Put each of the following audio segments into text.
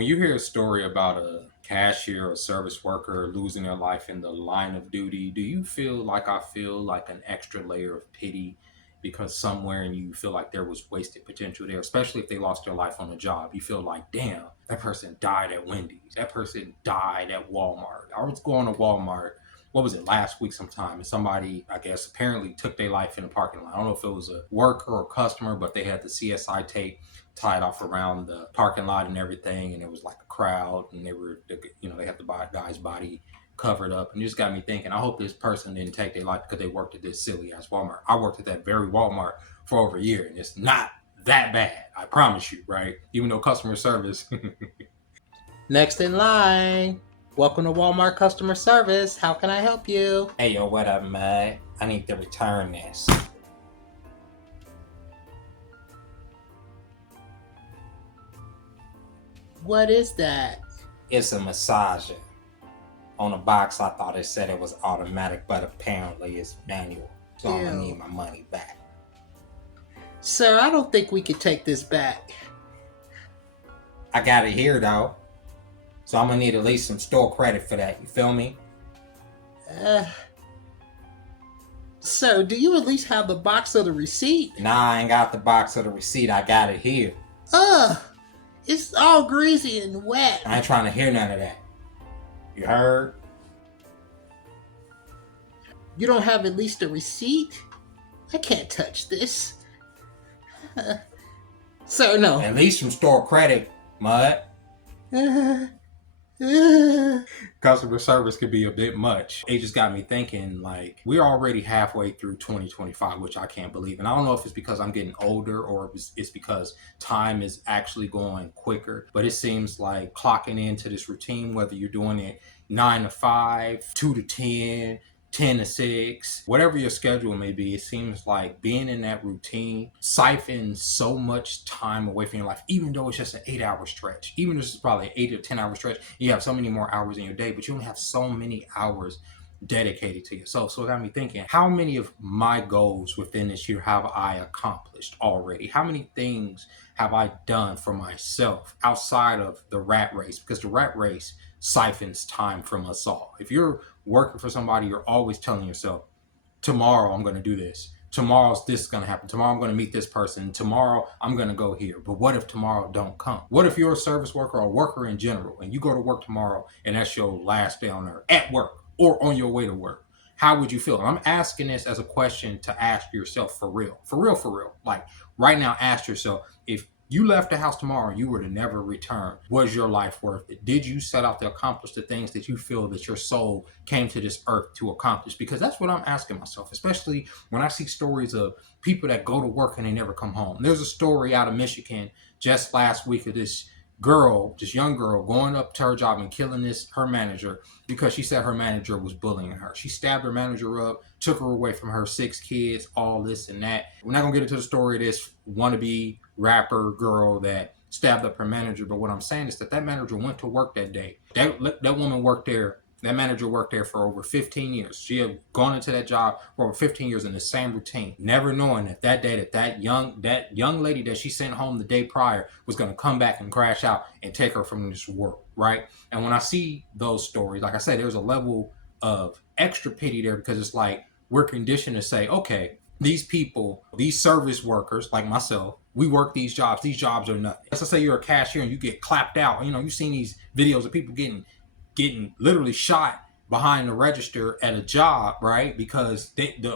When you hear a story about a cashier or service worker losing their life in the line of duty, do you feel like I feel like an extra layer of pity because somewhere in you feel like there was wasted potential there, especially if they lost their life on a job? You feel like, damn, that person died at Wendy's. That person died at Walmart. I was going to Walmart, what was it, last week sometime, and somebody, I guess, apparently took their life in a parking lot. I don't know if it was a worker or customer, but they had the CSI tape tied off around the parking lot and everything, and it was like a crowd, and they had the guy's body covered up, and it just got me thinking, I hope this person didn't take their life because they worked at this silly ass Walmart. I worked at that very Walmart for over a year, and it's not that bad, I promise you, right? Even though customer service. Next in line. Welcome to Walmart customer service. How can I help you? Hey, yo, what up, man? I need to return this. What is that? It's a massager. On the box, I thought it said it was automatic, but apparently it's manual. So I'm gonna need my money back. Sir, I don't think we could take this back. I got it here, though. So I'm gonna need at least some store credit for that. You feel me? Sir, do you at least have the box of the receipt? Nah, I ain't got the box of the receipt. I got it here. It's all greasy and wet. I ain't trying to hear none of that. You heard? You don't have at least a receipt? I can't touch this. Sir, no. At least some store credit, mud. Customer service could be a bit much. It just got me thinking, like, we're already halfway through 2025, which I can't believe. And I don't know if it's because I'm getting older or it's because time is actually going quicker. But it seems like clocking into this routine, whether you're doing it 9 to 5, 2 to 10, 10 to 6, whatever your schedule may be, it seems like being in that routine siphons so much time away from your life, even though it's just an 8-hour stretch. Even if it's probably an 8 or 10-hour stretch, you have so many more hours in your day, but you only have so many hours dedicated to yourself. So it got me thinking, how many of my goals within this year have I accomplished already? How many things have I done for myself outside of the rat race? Because the rat race siphons time from us all. If you're working for somebody, you're always telling yourself, tomorrow I'm going to do this. Tomorrow's this is going to happen. Tomorrow I'm going to meet this person. Tomorrow I'm going to go here. But what if tomorrow don't come? What if you're a service worker or a worker in general and you go to work tomorrow and that's your last day on earth at work or on your way to work? How would you feel? And I'm asking this as a question to ask yourself for real. For real, for real. Like right now, ask yourself, if you left the house tomorrow and you were to never return, was your life worth it? Did you set out to accomplish the things that you feel that your soul came to this earth to accomplish? Because that's what I'm asking myself, especially when I see stories of people that go to work and they never come home. There's a story out of Michigan just last week of this young girl going up to her job and killing her manager because she said her manager was bullying her. She stabbed her manager up, took her away from her 6 kids, all this and that. We're not gonna get into the story of this wannabe rapper girl that stabbed up her manager, but what I'm saying is that manager went to work that day. That woman worked there. That manager worked there for over 15 years. She had gone into that job for over 15 years in the same routine, never knowing that day that young lady that she sent home the day prior was going to come back and crash out and take her from this world, right? And when I see those stories, like I said, there's a level of extra pity there because it's like we're conditioned to say, okay, these people, these service workers like myself, we work these jobs are nothing. Let's say you're a cashier and you get clapped out. You know, you've seen these videos of people getting literally shot behind the register at a job, right? Because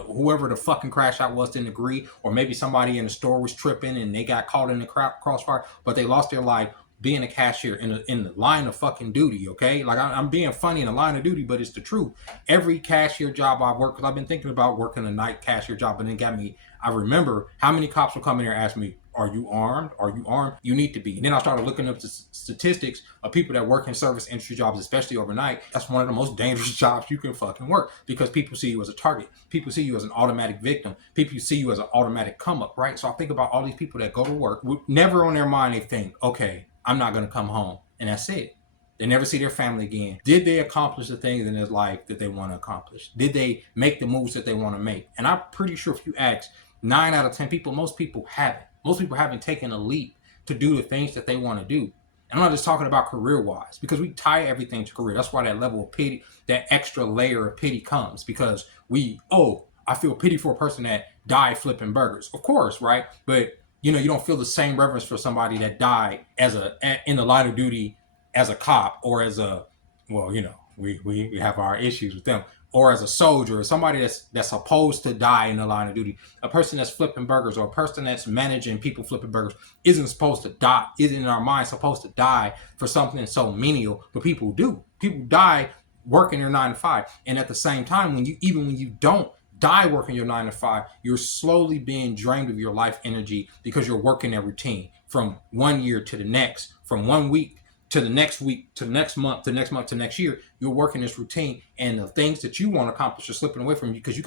whoever the fucking crash out was didn't agree, or maybe somebody in the store was tripping and they got caught in the crossfire, but they lost their life being a cashier in the line of fucking duty, okay? Like I'm being funny in the line of duty, but it's the truth. Every cashier job I've worked, because I've been thinking about working a night cashier job, and it got me, I remember how many cops would come in here and ask me, are you armed? Are you armed? You need to be. And then I started looking up the statistics of people that work in service industry jobs, especially overnight. That's one of the most dangerous jobs you can fucking work because people see you as a target. People see you as an automatic victim. People see you as an automatic come up, right? So I think about all these people that go to work, never on their mind they think, okay, I'm not going to come home. And that's it. They never see their family again. Did they accomplish the things in their life that they want to accomplish? Did they make the moves that they want to make? And I'm pretty sure if you ask 9 out of 10 people, most people haven't. Most people haven't taken a leap to do the things that they want to do. And I'm not just talking about career wise, because we tie everything to career. That's why that level of pity, that extra layer of pity comes, because I feel pity for a person that died flipping burgers. Of course, right? But you don't feel the same reverence for somebody that died in the line of duty as a cop, or as a, well, we have our issues with them, or as a soldier, or somebody that's supposed to die in the line of duty. A person that's flipping burgers, or a person that's managing people flipping burgers, isn't supposed to die, isn't in our mind supposed to die for something so menial, but people do. People die working their 9 to 5. And at the same time, when you don't die working your 9 to 5, you're slowly being drained of your life energy, because you're working that routine from one year to the next, from 1 week to the next week, to the next month, to the next month, to next year. You're working this routine, and the things that you want to accomplish are slipping away from you, because you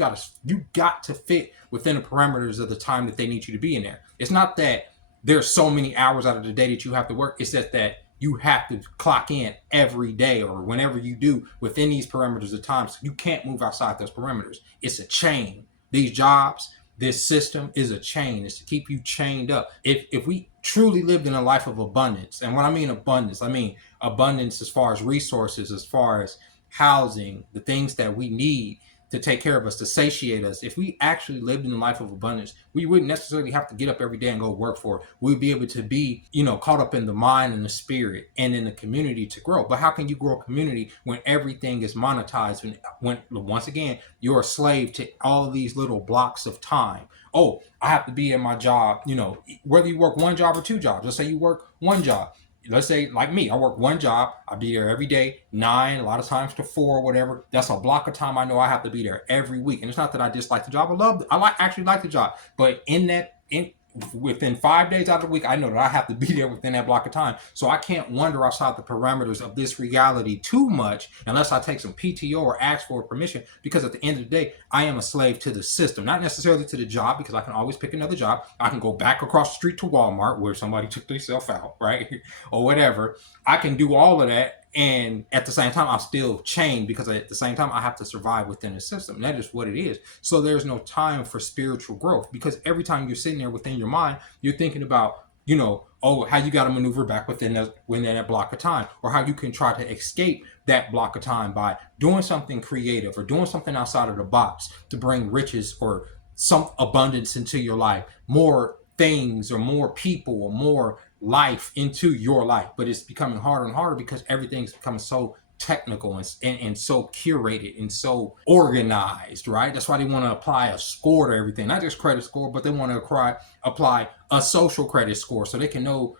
got to fit within the parameters of the time that they need you to be in there. It's not that there's so many hours out of the day that you have to work. It's that you have to clock in every day, or whenever you do, within these parameters of time. So you can't move outside those parameters. It's a chain. These jobs, this system is a chain. It's to keep you chained up. If we truly lived in a life of abundance, and when I mean abundance as far as resources, as far as housing, the things that we need to take care of us, to satiate us. If we actually lived in a life of abundance, we wouldn't necessarily have to get up every day and go work for it. We'd be able to be, caught up in the mind and the spirit and in the community to grow. But how can you grow a community when everything is monetized? When once again, you're a slave to all these little blocks of time. Oh, I have to be at my job, whether you work one job or two jobs. Let's say you work one job. Let's say, like me, I work one job. I'll be there every day, 9, a lot of times to 4, whatever. That's a block of time I know I have to be there every week. And it's not that I dislike the job. Actually like the job. But within 5 days out of the week, I know that I have to be there within that block of time. So I can't wander outside the parameters of this reality too much unless I take some PTO or ask for permission, because at the end of the day, I am a slave to the system, not necessarily to the job, because I can always pick another job. I can go back across the street to Walmart where somebody took themselves out, right? Or whatever. I can do all of that. And at the same time, I'm still chained, because at the same time, I have to survive within the system. That is what it is. So there's no time for spiritual growth, because every time you're sitting there within your mind, you're thinking about, how you got to maneuver back within that block of time, or how you can try to escape that block of time by doing something creative or doing something outside of the box to bring riches or some abundance into your life, more things or more people or more life into your life. But it's becoming harder and harder, because everything's becoming so technical and so curated and so organized, right? That's why they want to apply a score to everything, not just credit score, but they want to apply a social credit score, so they can know,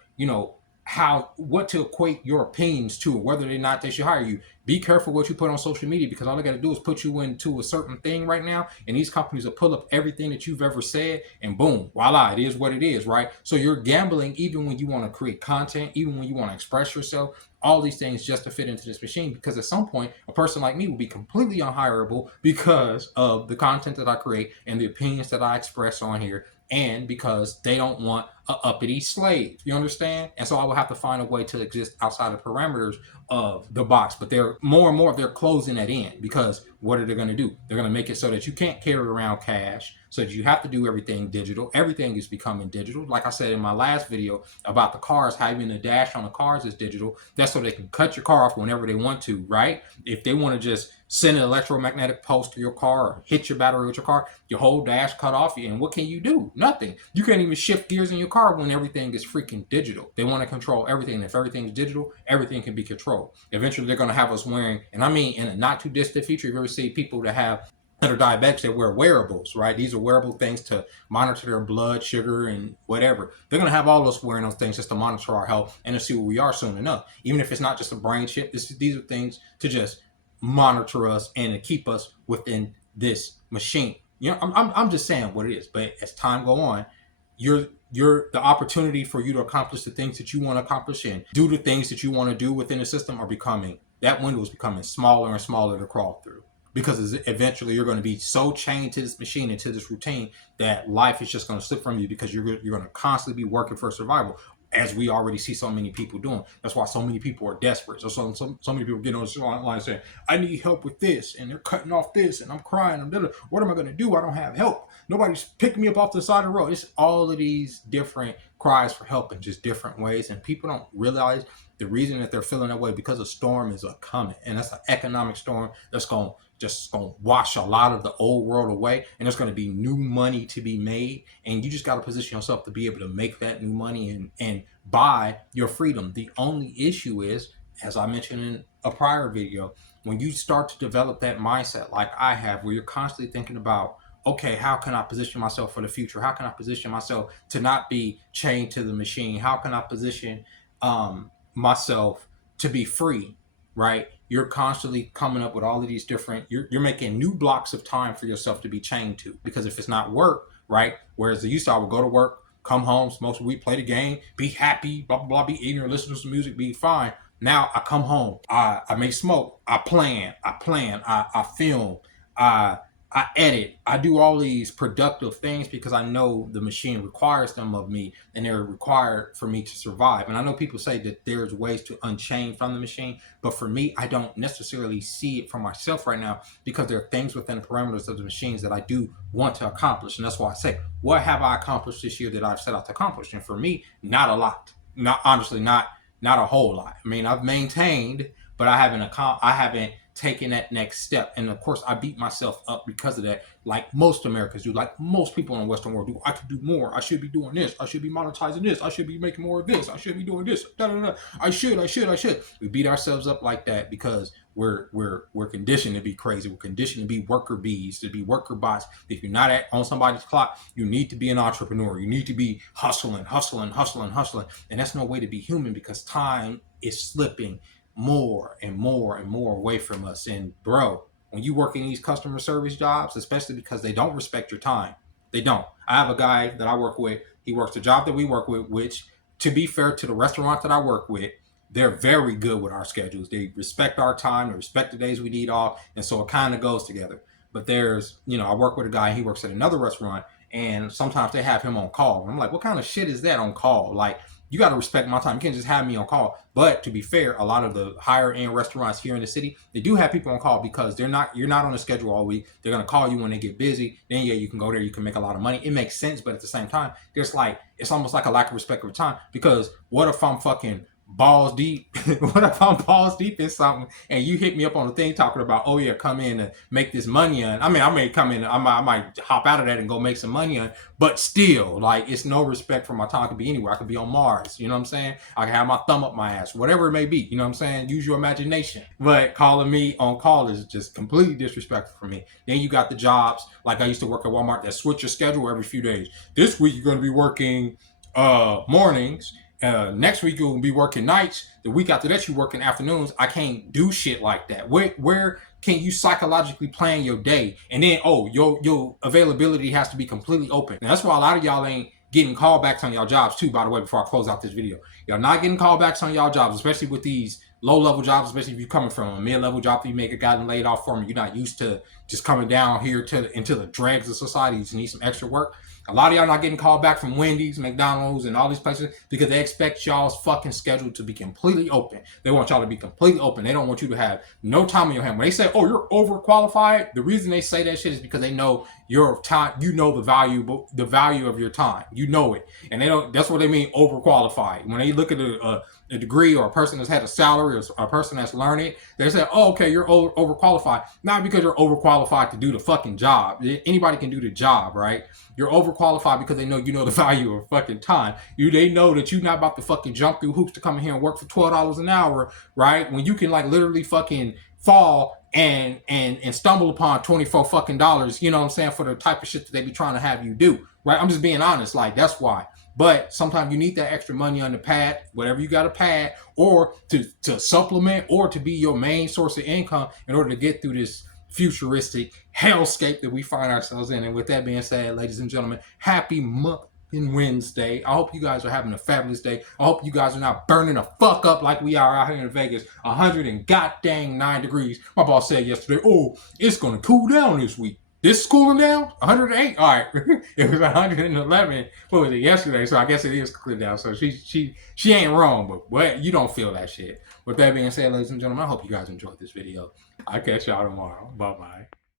what to equate your opinions to, whether or not they should hire you. Be careful what you put on social media, because all they got to do is put you into a certain thing right now, and these companies will pull up everything that you've ever said, and boom, voila, it is what it is, right? So you're gambling even when you want to create content, even when you want to express yourself, all these things just to fit into this machine, because at some point, a person like me will be completely unhireable because of the content that I create and the opinions that I express on here, and because they don't want a uppity slave. You understand? And so I will have to find a way to exist outside the parameters of the box. But they're more and more, they're closing that in, because what are they going to do? They're going to make it so that you can't carry around cash, so that you have to do everything digital. Everything is becoming digital. Like I said in my last video about the cars, how even the dash on the cars is digital. That's so they can cut your car off whenever they want to, right? If they want to just send an electromagnetic pulse to your car or hit your battery with your car, your whole dash cut off, and what can you do? Nothing. You can't even shift gears in your car when everything is freaking digital. They want to control everything. And if everything's digital, everything can be controlled. Eventually, they're going to have us wearing, and I mean in a not too distant future, you've ever seen people that are diabetics that wear wearables, right? These are wearable things to monitor their blood sugar and whatever. They're going to have all of us wearing those things just to monitor our health and to see where we are soon enough. Even if it's not just a brain chip, these are things to just monitor us and to keep us within this machine. I'm just saying what it is. But as time go on, the opportunity for you to accomplish the things that you want to accomplish and do the things that you want to do within the system that window is becoming smaller and smaller to crawl through, because eventually you're going to be so chained to this machine and to this routine that life is just going to slip from you, because you're going to constantly be working for survival, as we already see so many people doing. That's why so many people are desperate. So many people get on the line saying, I need help with this, and they're cutting off this, and I'm crying. What am I going to do? I don't have help. Nobody's picking me up off the side of the road. It's all of these different cries for help in just different ways, and people don't realize the reason that they're feeling that way because a storm is a coming, and that's an economic storm that's going to wash a lot of the old world away, and there's going to be new money to be made, and you just got to position yourself to be able to make that new money and buy your freedom. The only issue is, as I mentioned in a prior video, when you start to develop that mindset like I have, where you're constantly thinking about, okay, how can I position myself for the future? How can I position myself to not be chained to the machine? How can I position myself to be free, right? You're constantly coming up with all of these different, you're making new blocks of time for yourself to be chained to. Because if it's not work, right? Whereas the used to, I would go to work, come home, smoke a weed, play the game, be happy, blah, blah, blah, be eating or listening to some music, be fine. Now I come home, I make smoke, I plan, I film, I edit, I do all these productive things because I know the machine requires them of me, and they're required for me to survive. And I know people say that there's ways to unchain from the machine, but for me, I don't necessarily see it for myself right now, because there are things within the parameters of the machines that I do want to accomplish. And that's why I say, what have I accomplished this year that I've set out to accomplish? And for me, not a lot. Not honestly, not a whole lot. I mean, I've maintained, but I haven't taking that next step. And of course, I beat myself up because of that, like most Americans do, like most people in the Western world do. I could do more. I should be doing this. I should be monetizing this. I should be making more of this. I should be doing this. Da, da, da. I should. We beat ourselves up like that because we're conditioned to be crazy. We're conditioned to be worker bees, to be worker bots. If you're not on somebody's clock, you need to be an entrepreneur. You need to be hustling. And that's no way to be human, because time is slipping more and more away from us. And bro, when you work in these customer service jobs, especially because they don't respect your time, they don't. I have a guy that I work with. He works the job that we work with, which, to be fair to the restaurant that I work with, they're very good with our schedules. They respect our time, they respect the days we need off, and so it kind of goes together. But there's, I work with a guy, he works at another restaurant, and sometimes they have him on call. And I'm like, what kind of shit is that on call? Like, you got to respect my time. You can't just have me on call. But to be fair, a lot of the higher end restaurants here in the city, they do have people on call, because you're not on a schedule all week. They're going to call you when they get busy. Then yeah, you can go there, you can make a lot of money. It makes sense, but at the same time, it's almost like a lack of respect for time. Because what if I'm fucking balls deep? What if I'm balls deep in something and you hit me up on the thing talking about, oh yeah, come in and make this money on? I mean, I may come in, I might hop out of that and go make some money on, but still, like, it's no respect for my time. I could be anywhere. I could be on Mars, you know what I'm saying? I can have my thumb up my ass, whatever it may be, you know what I'm saying? Use your imagination. But calling me on call is just completely disrespectful for me. Then you got the jobs, like I used to work at Walmart, that switch your schedule every few days. This week you're going to be working mornings. Next week you'll be working nights. The week after that you working afternoons. I can't do shit like that. Where can you psychologically plan your day? And then your availability has to be completely open. And that's why a lot of y'all ain't getting callbacks on y'all jobs too, by the way, before I close out this video. Y'all not getting callbacks on y'all jobs, especially with these low-level jobs, especially if you're coming from a mid-level job that you may have gotten laid off from. You're not used to just coming down here into the dregs of society. You just need some extra work. A lot of y'all not getting called back from Wendy's, McDonald's, and all these places because they expect y'all's fucking schedule to be completely open. They want y'all to be completely open. They don't want you to have no time on your hand. When they say, oh, you're overqualified, the reason they say that shit is because they know your time, the value of your time. You know it. And that's what they mean, overqualified. When they look at a degree or a person that's had a salary or a person that's learning, they say, oh, okay, you're overqualified. Not because you're overqualified to do the fucking job. Anybody can do the job, right? You're overqualified because they know you know the value of fucking time. They know that you're not about to fucking jump through hoops to come in here and work for $12 an hour, right? When you can like literally fucking fall and stumble upon 24 fucking dollars, you know what I'm saying, for the type of shit that they be trying to have you do, right? I'm just being honest, like that's why. But sometimes you need that extra money on the pad, whatever you got to pad, or to supplement, or to be your main source of income in order to get through this futuristic hellscape that we find ourselves in. And with that being said, ladies and gentlemen, happy motherfucking Wednesday. I hope you guys are having a fabulous day. I hope you guys are not burning the fuck up like we are out here in Vegas. 109 degrees. My boss said yesterday, oh, it's going to cool down this week. This is cooling down? 108? All right. It was 111. What was it, yesterday? So I guess it is cooling down. So she ain't wrong, but you don't feel that shit. With that being said, ladies and gentlemen, I hope you guys enjoyed this video. I'll catch y'all tomorrow. Bye-bye.